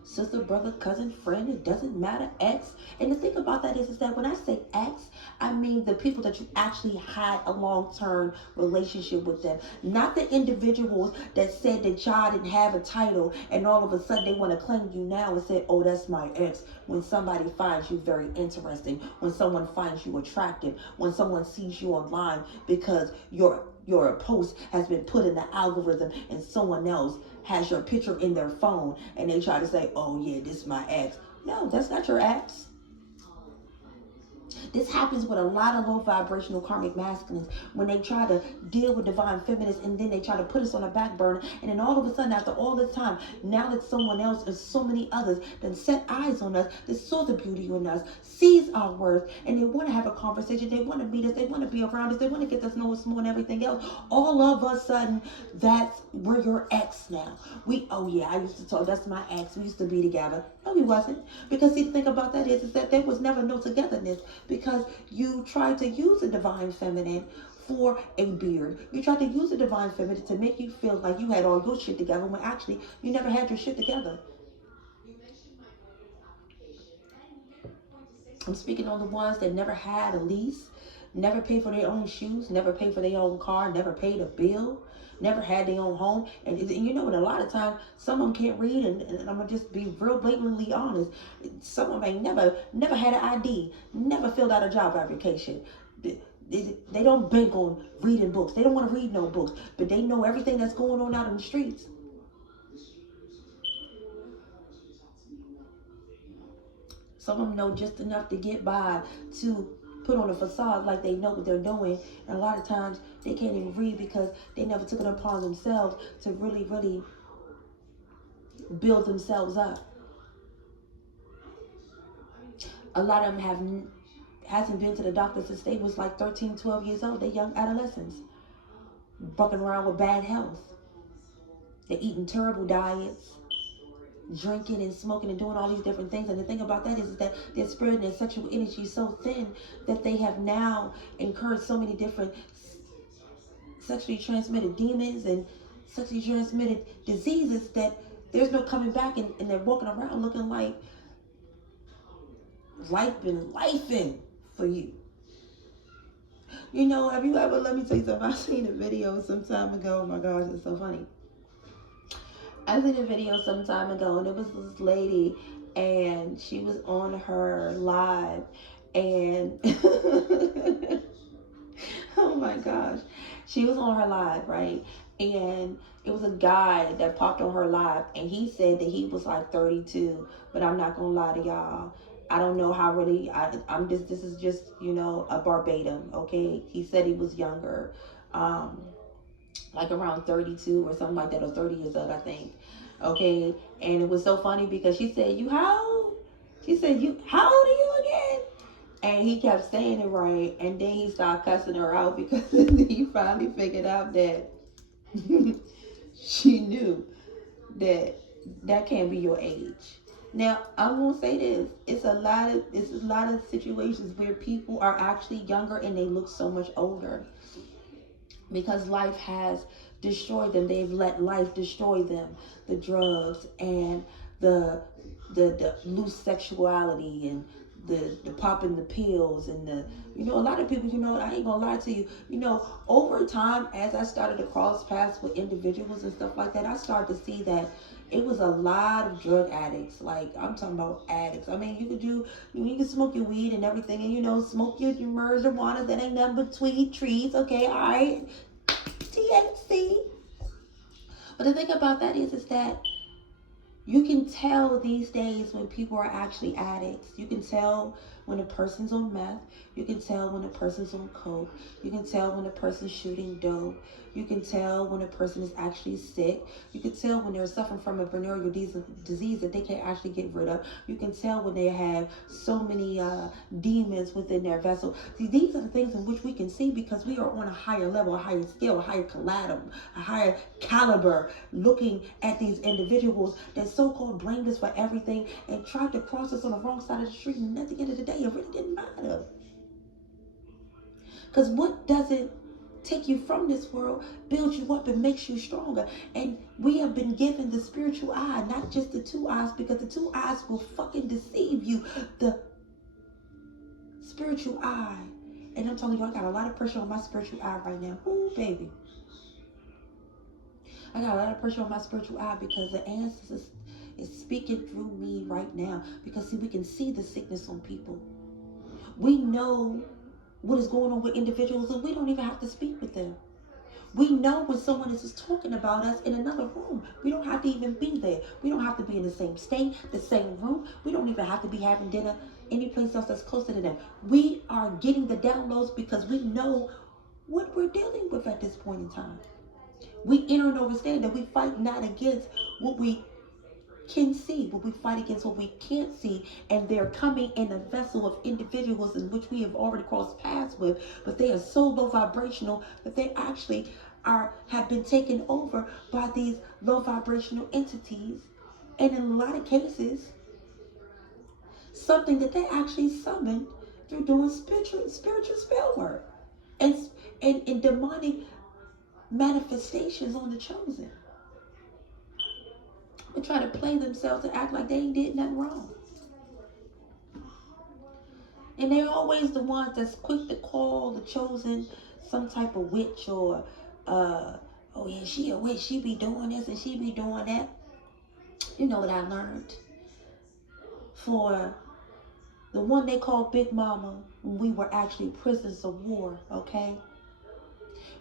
Sister, brother, cousin, friend, it doesn't matter, ex. And the thing about that is that when I say ex, I mean the people that you actually had a long-term relationship with them. Not the individuals that said that y'all didn't have a title and all of a sudden they want to claim you now and say, oh, that's my ex. When somebody finds you very interesting, when someone finds you attractive, when someone sees you online because your post has been put in the algorithm and someone else has your picture in their phone and they try to say, oh yeah, this is my ex. No, that's not your ex. This happens with a lot of low vibrational karmic masculines when they try to deal with divine feminists, and then they try to put us on a back burner, and then all of a sudden after all this time, now that someone else and so many others that set eyes on us, that saw the beauty in us, sees our worth, and they want to have a conversation, they want to meet us, they want to be around us, they want to get us know us more and everything else, all of a sudden that's we're your ex now. Oh yeah, I used to talk, that's my ex, we used to be together. No, we wasn't. Because see, the thing about that is that there was never no togetherness, because you tried to use a divine feminine for a beard. You tried to use a divine feminine to make you feel like you had all your shit together when actually you never had your shit together. I'm speaking on the ones that never had a lease, never paid for their own shoes, never paid for their own car, never paid a bill, never had their own home. And you know what, a lot of times some of them can't read, and I'm gonna just be real blatantly honest, some of them ain't never had an ID, never filled out a job application. They don't bank on reading books. They don't want to read no books, but they know everything that's going on out in the streets. Some of them know just enough to get by, to put on a facade like they know what they're doing. And a lot of times they can't even read because they never took it upon themselves to really, really build themselves up. A lot of them hasn't been to the doctor since they was like 13, 12 years old. They're young adolescents, bucking around with bad health. They're eating terrible diets, drinking and smoking and doing all these different things. And the thing about that is that they're spreading their sexual energy so thin that they have now incurred so many different sexually transmitted demons and sexually transmitted diseases that there's no coming back, and they're walking around looking like life been lifing for you. You know, have you ever, let me tell you something, I seen a video some time ago. Oh my gosh, it's so funny. I seen a video some time ago, and it was this lady, and she was on her live, and oh my gosh, she was on her live, right? And it was a guy that popped on her live, and he said that he was like 32, but I'm not gonna lie to y'all, I don't know how really, I'm just, this is just, you know, a verbatim, okay? He said he was younger, like around 32 or something like that, or 30 years old, I think. Okay, and it was so funny because she said, "You how old?" She said, "You how old are you again?" And he kept saying it right, and then he started cussing her out because he finally figured out that she knew that that can't be your age. Now I'm gonna say this: it's a lot of situations where people are actually younger and they look so much older because life has destroyed them. They've let life destroy them. The drugs and the the loose sexuality and the popping the pills and the, you know, a lot of people, you know, I ain't gonna lie to you, you know, over time as I started to cross paths with individuals and stuff like that, I started to see that it was a lot of drug addicts. Like, I'm talking about addicts. I mean, you can smoke your weed and everything, and, you know, smoke your marijuana. That ain't nothing but tweed trees. Okay, all right, THC. But the thing about that is that you can tell these days when people are actually addicts. You can tell when a person's on meth. You can tell when a person's on coke. You can tell when a person's shooting dope. You can tell when a person is actually sick. You can tell when they're suffering from a venereal disease that they can't actually get rid of. You can tell when they have so many demons within their vessel. See, these are the things in which we can see because we are on a higher level, a higher scale, a higher collateral, a higher caliber, looking at these individuals that so-called blamed us for everything and tried to cross us on the wrong side of the street, and at the end of the day, it really didn't matter. Because what doesn't take you from this world builds you up and makes you stronger. And we have been given the spiritual eye, not just the two eyes, because the two eyes will fucking deceive you. The spiritual eye. And I'm telling you, I got a lot of pressure on my spiritual eye right now. Ooh, baby. I got a lot of pressure on my spiritual eye because the ancestors is speaking through me right now. Because, see, we can see the sickness on people. We know what is going on with individuals, and we don't even have to speak with them. We know when someone is just talking about us in another room. We don't have to even be there. We don't have to be in the same state, the same room. We don't even have to be having dinner any place else that's closer to them. We are getting the downloads because we know what we're dealing with at this point in time. We enter and understand that we fight not against what we can see, but we fight against what we can't see, and they're coming in a vessel of individuals in which we have already crossed paths with, but they are so low vibrational that they actually have been taken over by these low vibrational entities, and in a lot of cases something that they actually summoned through doing spiritual spell work and and demonic manifestations on the chosen. They try to play themselves and act like they ain't did nothing wrong. And they're always the ones that's quick to call the chosen some type of witch or, oh yeah, she a witch. She be doing this and she be doing that. You know what I learned? For the one they called Big Mama, when we were actually prisoners of war, okay?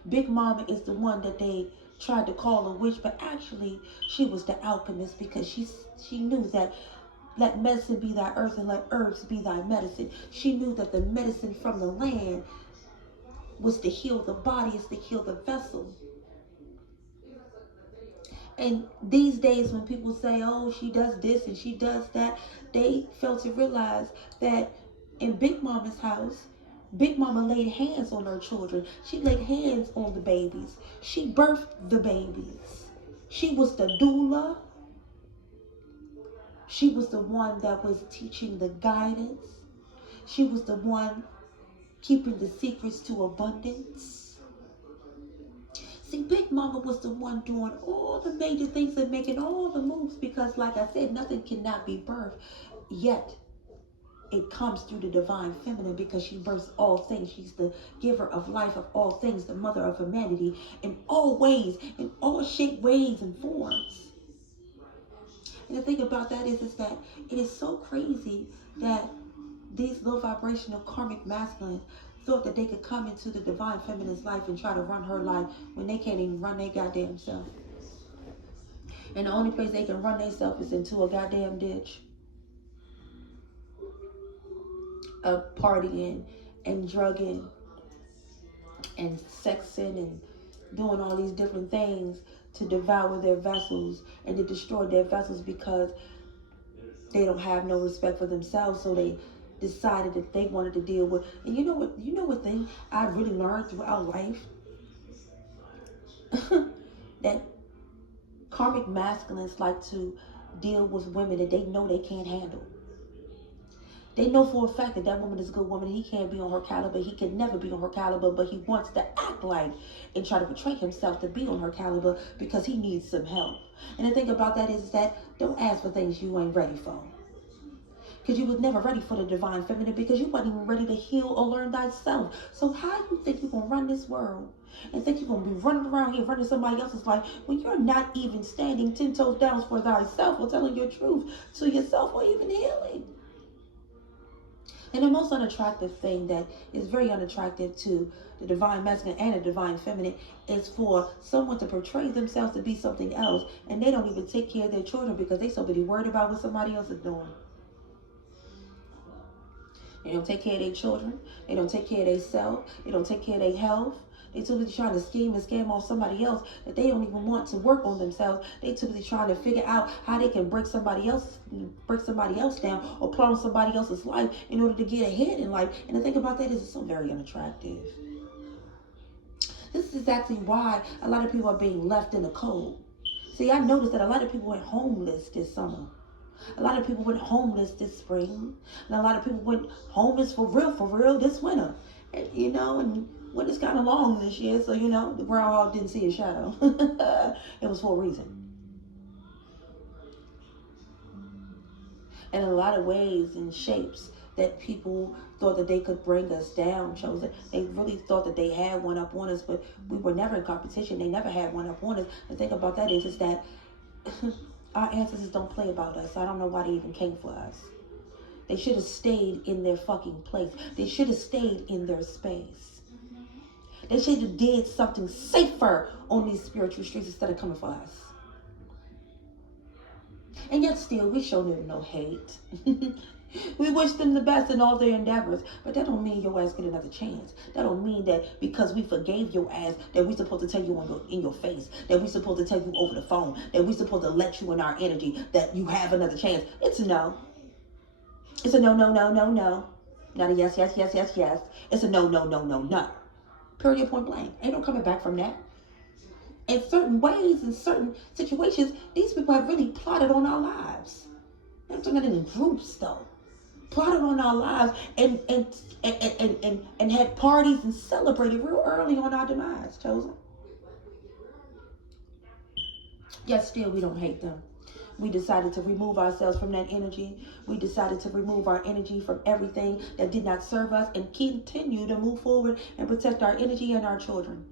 Big Mama is the one that they tried to call a witch, but actually she was the alchemist because she knew that let medicine be thy earth and let herbs be thy medicine. She knew that the medicine from the land was to heal the body, is to heal the vessel. And these days when people say, oh, she does this and she does that, they fail to realize that in Big Mama's house, Big Mama laid hands on her children. She laid hands on the babies. She birthed the babies. She was the doula. She was the one that was teaching the guidance. She was the one keeping the secrets to abundance. See, Big Mama was the one doing all the major things and making all the moves because, like I said, nothing cannot be birthed. Yet, it comes through the divine feminine because she births all things. She's the giver of life of all things, the mother of humanity in all ways, in all shapes, ways, and forms. And the thing about that is that it is so crazy that these low vibrational karmic masculines thought that they could come into the divine feminine's life and try to run her life when they can't even run their goddamn self. And the only place they can run themselves is into a goddamn ditch of partying and drugging and sexing and doing all these different things to devour their vessels and to destroy their vessels because they don't have no respect for themselves, so they decided that they wanted to deal with. And you know what thing I really learned throughout life? That karmic masculines like to deal with women that they know they can't handle. They know for a fact that that woman is a good woman. He can't be on her caliber. He can never be on her caliber, but he wants to act like and try to portray himself to be on her caliber because he needs some help. And the thing about that is that don't ask for things you ain't ready for. Because you was never ready for the divine feminine, because you wasn't even ready to heal or learn thyself. So how you think you're going to run this world and think you're going to be running around here running somebody else's life when you're not even standing 10 toes down for thyself or telling your truth to yourself or even healing? And the most unattractive thing that is very unattractive to the divine masculine and the divine feminine is for someone to portray themselves to be something else, and they don't even take care of their children because they so busy worried about what somebody else is doing. They don't take care of their children. They don't take care of themselves. They don't take care of their health. They too busy trying to scheme and scam off somebody else that they don't even want to work on themselves. They too busy trying to figure out how they can break somebody else down or plot on somebody else's life in order to get ahead in life. And the thing about that is it's so very unattractive. This is exactly why a lot of people are being left in the cold. See, I noticed that a lot of people went homeless this summer. A lot of people went homeless this spring. And a lot of people went homeless for real this winter. And, and winter's kind of long this year, so, the groundhog didn't see a shadow. It was for a reason. And in a lot of ways and shapes that people thought that they could bring us down, chosen. They really thought that they had one up on us, but we were never in competition. They never had one up on us. The thing about that is that our ancestors don't play about us. I don't know why they even came for us. They should have stayed in their fucking place. They should have stayed in their space. They should have did something safer on these spiritual streets instead of coming for us. And yet still, we show them no hate. We wish them the best in all their endeavors, but that don't mean your ass get another chance. That don't mean that because we forgave your ass that we supposed to tell you in your face, that we supposed to tell you over the phone, that we supposed to let you in our energy, that you have another chance. It's a no. It's a no. Not a yes. It's a no. Period, point blank. Ain't no coming back from that. In certain ways, in certain situations, these people have really plotted on our lives. I'm talking about in groups though. Plotted on our lives and had parties and celebrated real early on our demise, chosen. Yet still we don't hate them. We decided to remove ourselves from that energy. We decided to remove our energy from everything that did not serve us and continue to move forward and protect our energy and our children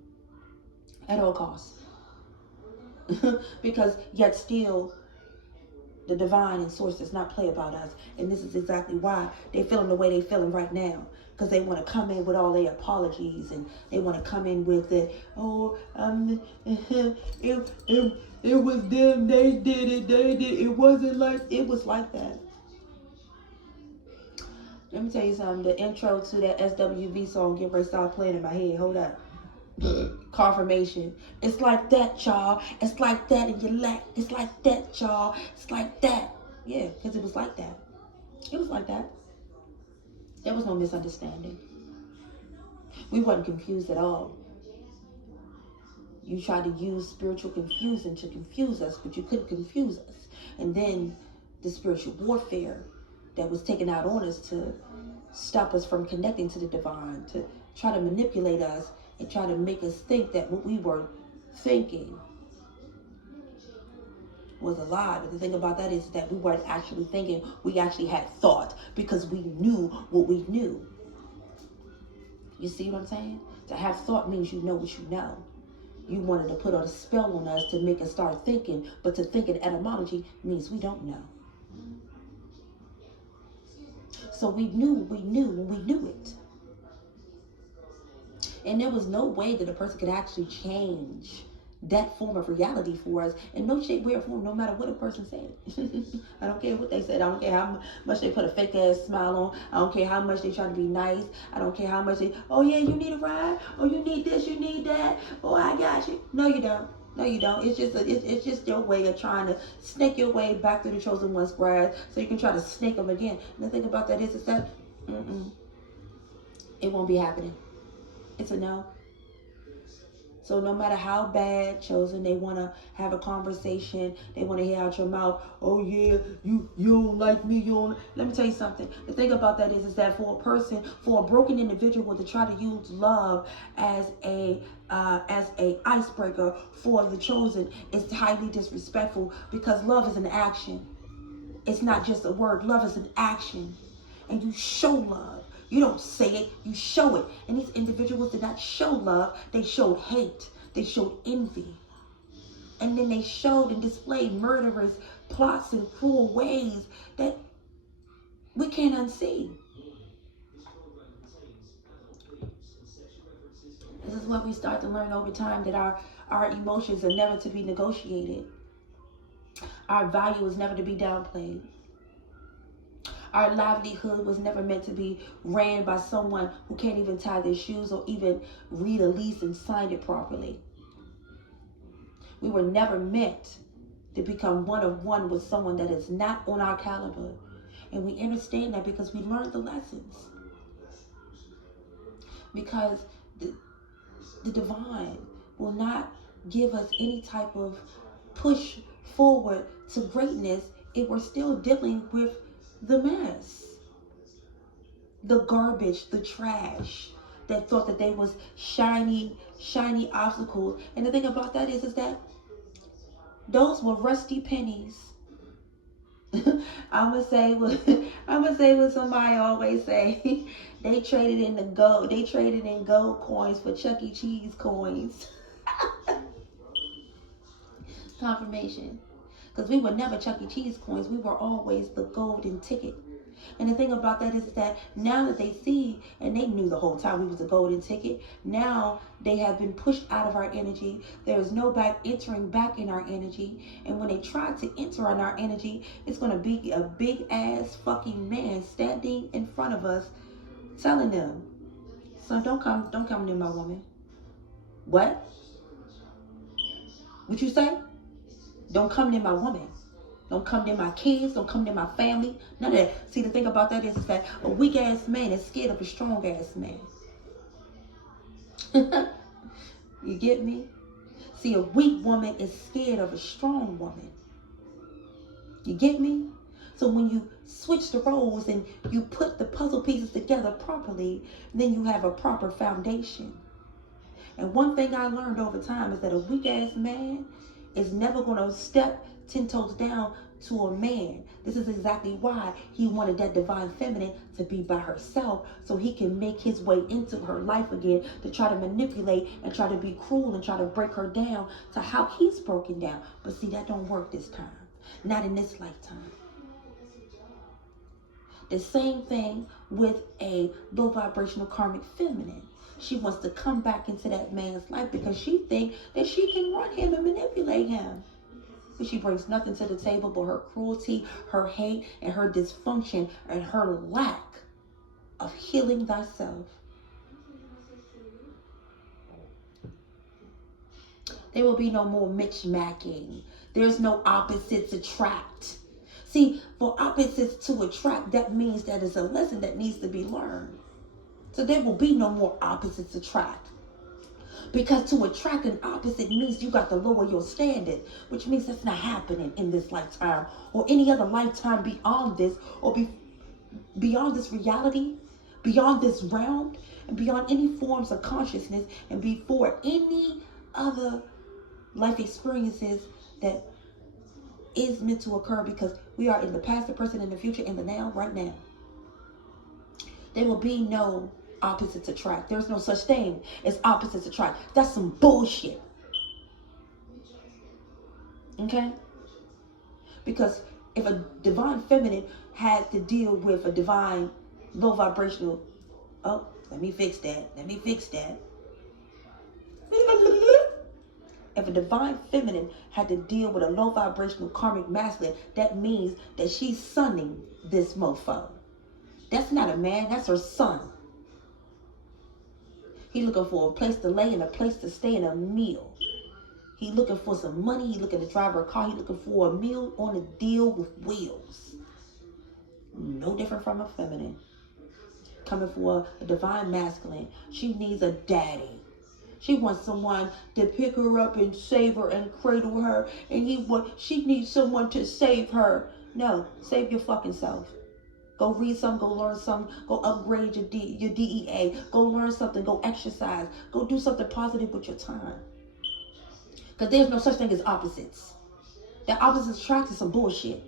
at all costs. Because yet still the divine and source does not play about us. And this is exactly why they're feeling the way they're feeling right now. Because they want to come in with all their apologies. And they want to come in with it. It was them. They did it. It wasn't like, it was like that. Let me tell you something. The intro to that SWV song, get ready to start playing in my head. Hold up. Confirmation. It's like that, y'all. It's like that in your lap. It's like that, y'all. It's like that. Yeah, because it was like that. It was like that. There was no misunderstanding. We weren't confused at all. You tried to use spiritual confusion to confuse us, but you couldn't confuse us. And then the spiritual warfare that was taken out on us to stop us from connecting to the divine, to try to manipulate us and try to make us think that what we were thinking was a lie. But the thing about that is that we weren't actually thinking. We actually had thought because we knew what we knew. You see what I'm saying? To have thought means you know what you know. You wanted to put a spell on us to make us start thinking, but to think in etymology means we don't know. So we knew when we knew it. And there was no way that a person could actually change that form of reality for us in no shape, way, or form, no matter what a person said. I don't care what they said. I don't care how much they put a fake ass smile on. I don't care how much they try to be nice. I don't care how much they, oh yeah, you need a ride? Oh, you need this, you need that? Oh, I got you. No, you don't. No, you don't. It's just your way of trying to snake your way back through the chosen one's grasp so you can try to snake them again. And the thing about that is that Mm-mm. It won't be happening. It's a no. So no matter how bad, chosen, they want to have a conversation, they want to hear out your mouth, oh yeah, you don't like me, you don't. Let me tell you something. The thing about that is that for a person, for a broken individual to try to use love as a icebreaker for the chosen is highly disrespectful, because love is an action. It's not just a word. Love is an action, and you show love. You don't say it, you show it. And these individuals did not show love, they showed hate, they showed envy. And then they showed and displayed murderous plots and cruel ways that we can't unsee. This is what we start to learn over time, that our emotions are never to be negotiated. Our value is never to be downplayed. Our livelihood was never meant to be ran by someone who can't even tie their shoes or even read a lease and sign it properly. We were never meant to become one of one with someone that is not on our caliber. And we understand that because we learned the lessons. Because the divine will not give us any type of push forward to greatness if we're still dealing with the mess, the garbage, the trash that thought that they was shiny obstacles. And the thing about that is that those were rusty pennies. I'm gonna say what somebody always say. They traded in the gold. They traded in gold coins for Chuck E. Cheese coins. Confirmation. Because we were never Chuck E. Cheese coins. We were always the golden ticket. And the thing about that is that now that they see, and they knew the whole time we was a golden ticket, now they have been pushed out of our energy. There is no entering back in our energy. And when they try to enter in our energy, it's going to be a big ass fucking man standing in front of us telling them, son, don't come near my woman. What? What you say? Don't come near my woman. Don't come near my kids. Don't come near my family. None of that. See, the thing about that is that a weak ass man is scared of a strong ass man. You get me? See, a weak woman is scared of a strong woman. You get me? So when you switch the roles and you put the puzzle pieces together properly, then you have a proper foundation. And one thing I learned over time is that a weak ass man is never going to step 10 toes down to a man. This is exactly why he wanted that divine feminine to be by herself, so he can make his way into her life again, to try to manipulate and try to be cruel and try to break her down to how he's broken down. But see, that don't work this time. Not in this lifetime. The same thing with a low vibrational karmic feminine. She wants to come back into that man's life because she thinks that she can run him and manipulate him. But she brings nothing to the table but her cruelty, her hate, and her dysfunction, and her lack of healing thyself. There will be no more mismatching. There's no opposites attract. See, for opposites to attract, that means that it's a lesson that needs to be learned. So there will be no more opposites attract. Because to attract an opposite means you got to lower your standard, which means that's not happening in this lifetime or any other lifetime beyond this, or beyond this reality, beyond this realm, and beyond any forms of consciousness, and before any other life experiences that is meant to occur, because we are in the past, the present, and the future, in the now, right now. There will be no opposites attract. There's no such thing as opposites attract. That's some bullshit. Okay? Because if a divine feminine had to deal with a divine low vibrational, oh, let me fix that. If a divine feminine had to deal with a low vibrational karmic masculine, that means that she's sunning this mofo. That's not a man, that's her son. He looking for a place to lay and a place to stay and a meal. He looking for some money. He looking to drive her car. He looking for a meal on a deal with wheels. No different from a feminine. coming for a divine masculine. She needs a daddy. She wants someone to pick her up and save her and cradle her. And she needs someone to save her. No, save your fucking self. Go read some, go learn some, go upgrade your DEA, go learn something, go exercise, go do something positive with your time. Because there's no such thing as opposites. The opposites attract is some bullshit.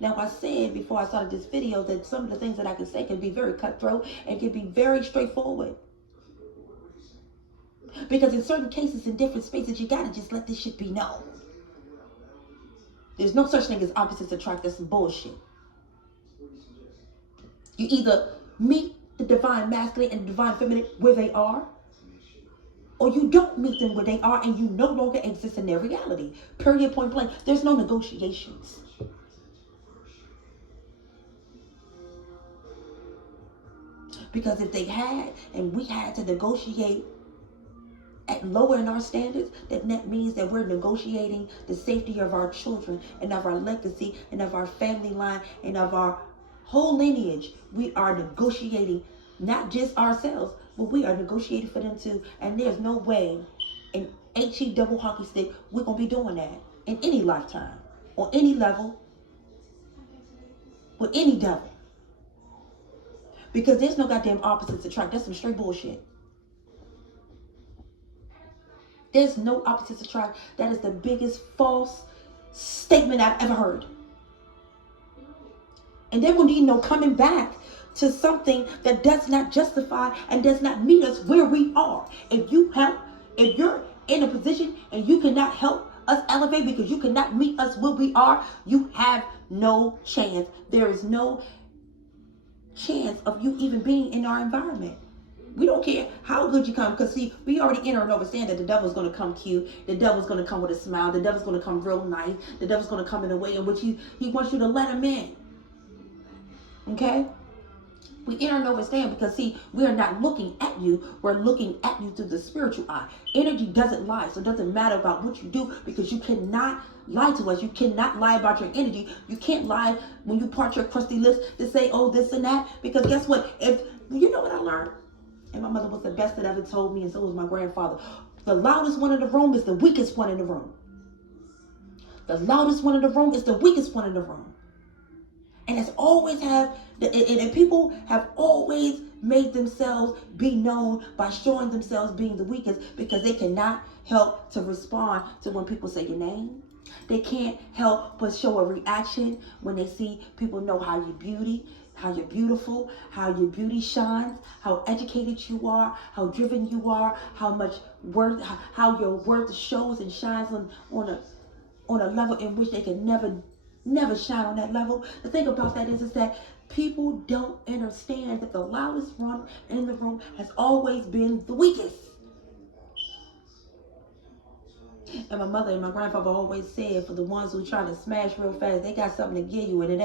Now, I said before I started this video that some of the things that I can say can be very cutthroat and can be very straightforward. Because in certain cases, in different spaces, you gotta just let this shit be known. There's no such thing as opposites attract. That's some bullshit. You either meet the divine masculine and the divine feminine where they are, or you don't meet them where they are and you no longer exist in their reality. Period, point blank. There's no negotiations. Because if they had, and we had to negotiate at lowering our standards, that means that we're negotiating the safety of our children and of our legacy and of our family line and of our whole lineage. We are negotiating not just ourselves, but we are negotiating for them too. And there's no way in HE double hockey stick we're going to be doing that in any lifetime, on any level, with any devil. Because there's no goddamn opposites attract. That's some straight bullshit. There's no opposites attract. That is the biggest false statement I've ever heard. And there will need no coming back to something that does not justify and does not meet us where we are. If you're in a position and you cannot help us elevate because you cannot meet us where we are, you have no chance. There is no chance of you even being in our environment. We don't care how good you come, because see, we already enter and understand that the devil's going to come cute, the devil's going to come with a smile, the devil's going to come real nice, the devil's going to come in a way in which he wants you to let him in. Okay? We enter and understand because see, we are not looking at you, we're looking at you through the spiritual eye. Energy doesn't lie, so it doesn't matter about what you do, because you cannot lie to us. You cannot lie about your energy. You can't lie when you part your crusty lips to say, oh, this and that, because guess what? If you know what I learned? And my mother was the best that ever told me, and so was my grandfather. The loudest one in the room is the weakest one in the room. The loudest one in the room is the weakest one in the room. And it's always and people have always made themselves be known by showing themselves being the weakest, because they cannot help to respond to when people say your name. They can't help but show a reaction when they see people know how you're beautiful, how your beauty shines, how educated you are, how driven you are, how much worth, how your worth shows and shines on a level in which they can never shine on that level. The thing about that is that people don't understand that the loudest one in the room has always been the weakest. And my mother and my grandfather always said, for the ones who try to smash real fast, they got something to give you, and it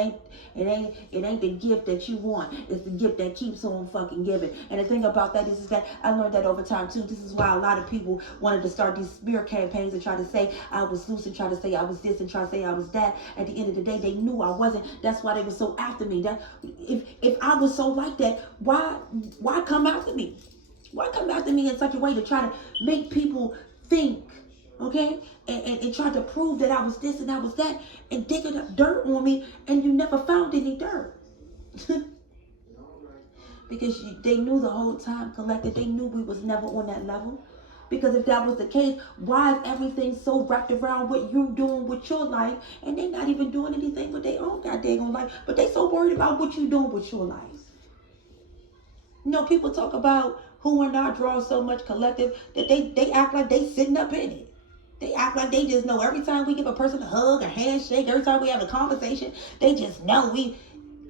ain't the gift that you want. It's the gift that keeps on fucking giving. And the thing about that is that I learned that over time too. This is why a lot of people wanted to start these smear campaigns and try to say I was loose and try to say I was this and try to say I was that. At the end of the day, they knew I wasn't. That's why they were so after me. That if I was so like that, why come after me? Why come after me in such a way to try to make people think? Okay, and tried to prove that I was this and I was that, and digging up dirt on me, and you never found any dirt. Because they knew the whole time, collective, they knew we was never on that level. Because if that was the case, why is everything so wrapped around what you're doing with your life, and they not even doing anything with their own goddamn life, but they so worried about what you're doing with your life? You know, people talk about who and I draw so much collective that they act like they sitting up in it. They act like they just know. Every time we give a person a hug, a handshake, every time we have a conversation, they just know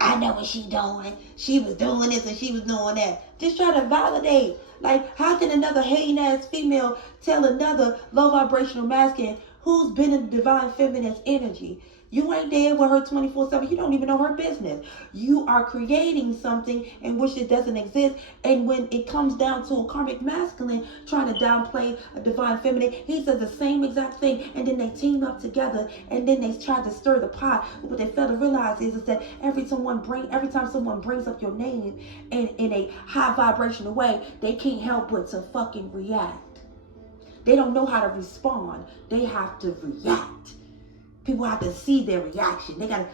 I know what she doing. She was doing this and she was doing that. Just try to validate. Like, how can another hating ass female tell another low vibrational masculine who's been in the divine feminine's energy You ain't there with her 24/7. You don't even know her business. You are creating something in which it doesn't exist. And when it comes down to a karmic masculine trying to downplay a divine feminine, he says the same exact thing. And then they team up together and then they try to stir the pot. But what they fail to realize is that every time someone brings up your name in a high vibrational way, they can't help but to fucking react. They don't know how to respond. They have to react. People have to see their reaction. They gotta,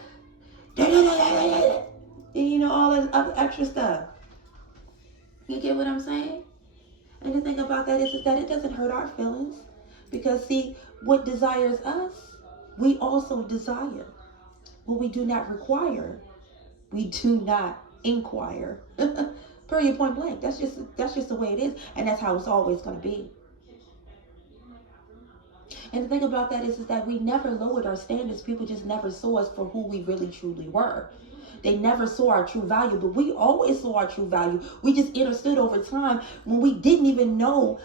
and all that other extra stuff. You get what I'm saying? And the thing about that is that it doesn't hurt our feelings. Because see, what desires us, we also desire. What we do not require, we do not inquire. Period, point blank. That's just the way it is. And that's how it's always gonna be. And the thing about that is that we never lowered our standards. People just never saw us for who we really truly were. They never saw our true value, but we always saw our true value. We just understood over time when we didn't even know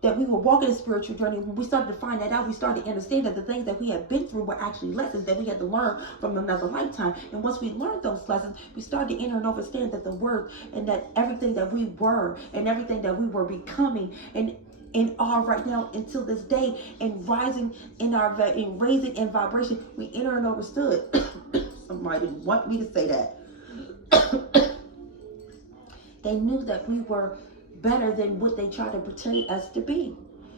that we were walking a spiritual journey. When we started to find that out, we started to understand that the things that we had been through were actually lessons that we had to learn from another lifetime. And once we learned those lessons, we started to enter and understand that the worth and that everything that we were and everything that we were becoming and are right now until this day and rising in raising in vibration, we enter and understood. Somebody didn't want me to say that. They knew that we were better than what they tried to portray us to be.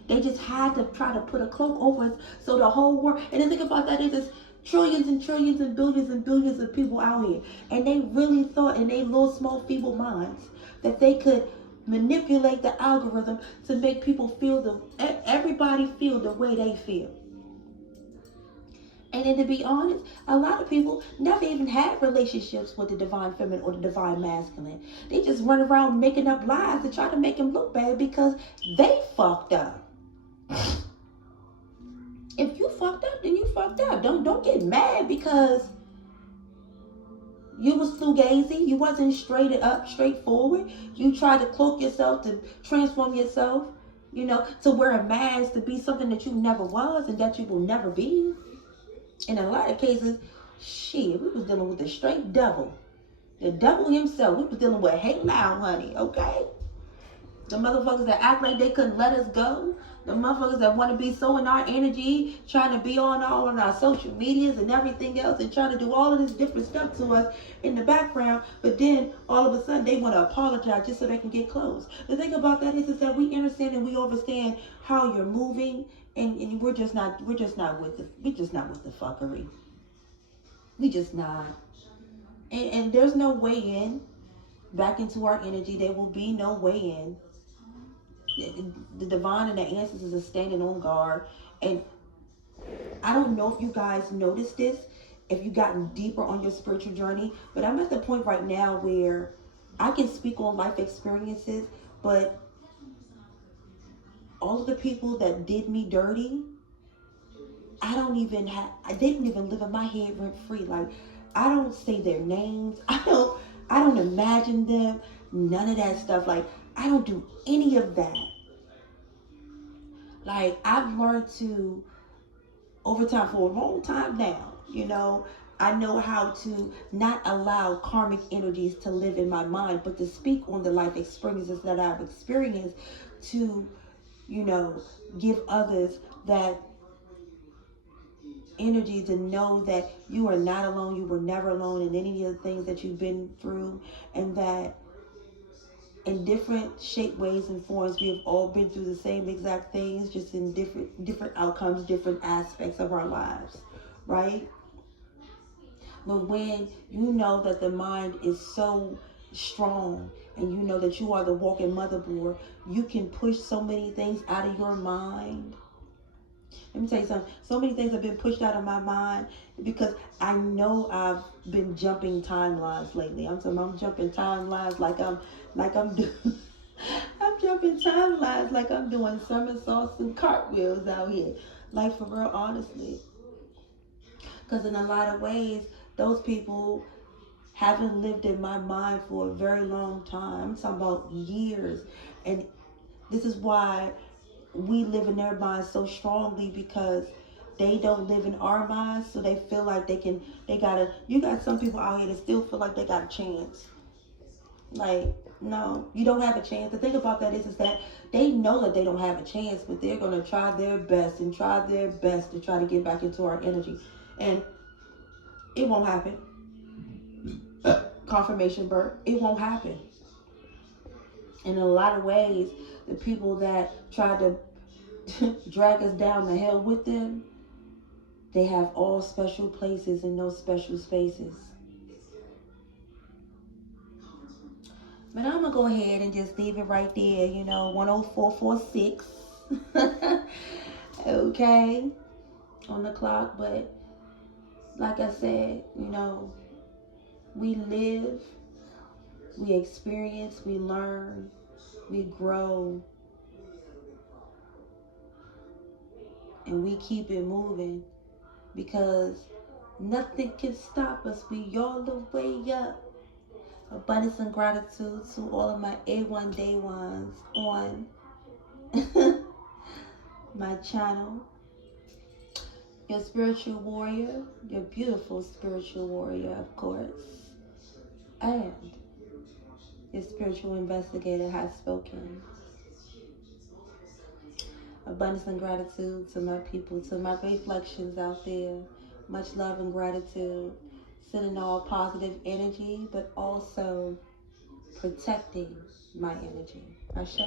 They just had to try to put a cloak over us so the whole world. And the thing about that is there's trillions and trillions and billions of people out here. And they really thought in their little small feeble minds that they could manipulate the algorithm to make people everybody feel the way they feel. And then to be honest, a lot of people never even had relationships with the divine feminine or the divine masculine. They just run around making up lies to try to make them look bad because they fucked up. If you fucked up, then you fucked up. Don't get mad because you was fugazi. You wasn't straightforward. You tried to cloak yourself to transform yourself, to wear a mask to be something that you never was and that you will never be. In a lot of cases, we was dealing with the straight devil. The devil himself. We was dealing with, hey now, honey, okay? The motherfuckers that act like they couldn't let us go. The motherfuckers that want to be so in our energy, trying to be on all on our social medias and everything else and trying to do all of this different stuff to us in the background. But then all of a sudden they want to apologize just so they can get close. The thing about that is that we understand and we understand how you're moving. And we're just not with the fuckery. We just not. And there's no way in back into our energy. There will be no way in. The divine and the ancestors are standing on guard. And I don't know if you guys noticed this, if you've gotten deeper on your spiritual journey, but I'm at the point right now where I can speak on life experiences, but all of the people that did me dirty, they didn't even live in my head rent free. Like, I don't say their names. I don't imagine them. None of that stuff. Like, I don't do any of that. Like, I've learned to, over time, for a long time now, I know how to not allow karmic energies to live in my mind, but to speak on the life experiences that I've experienced to give others that energy to know that you are not alone, you were never alone in any of the things that you've been through, and that in different shape, ways, and forms, we have all been through the same exact things, just in different outcomes, different aspects of our lives, right? But when you know that the mind is so strong and you know that you are the walking motherboard, you can push so many things out of your mind. Let me tell you something. So many things have been pushed out of my mind because I know I've been jumping timelines lately. I'm jumping timelines like I'm doing. I'm jumping timelines like I'm doing somersaults and cartwheels out here. Like, for real, honestly. Because in a lot of ways, those people haven't lived in my mind for a very long time. I'm talking about years. And this is why we live in their minds so strongly, because they don't live in our minds, so they feel like they gotta, you got some people out here that still feel like they got a chance. Like, no, you don't have a chance. The thing about that is that they know that they don't have a chance, but they're gonna try their best and try their best to try to get back into our energy. And it won't happen. Confirmation birth, it won't happen. In a lot of ways, the people that try to drag us down the hell with them, they have all special places in those special spaces. But I'm gonna go ahead and just leave it right there, 10446. Okay, on the clock. But like I said, we live, we experience, we learn, we grow, and we keep it moving because nothing can stop us. We all the way up. Abundance and gratitude to all of my A1 Day ones on my channel. Your spiritual warrior, your beautiful spiritual warrior, of course, and your spiritual investigator has spoken. Abundance and gratitude to my people, to my reflections out there. Much love and gratitude. Sending all positive energy, but also protecting my energy. Ashe.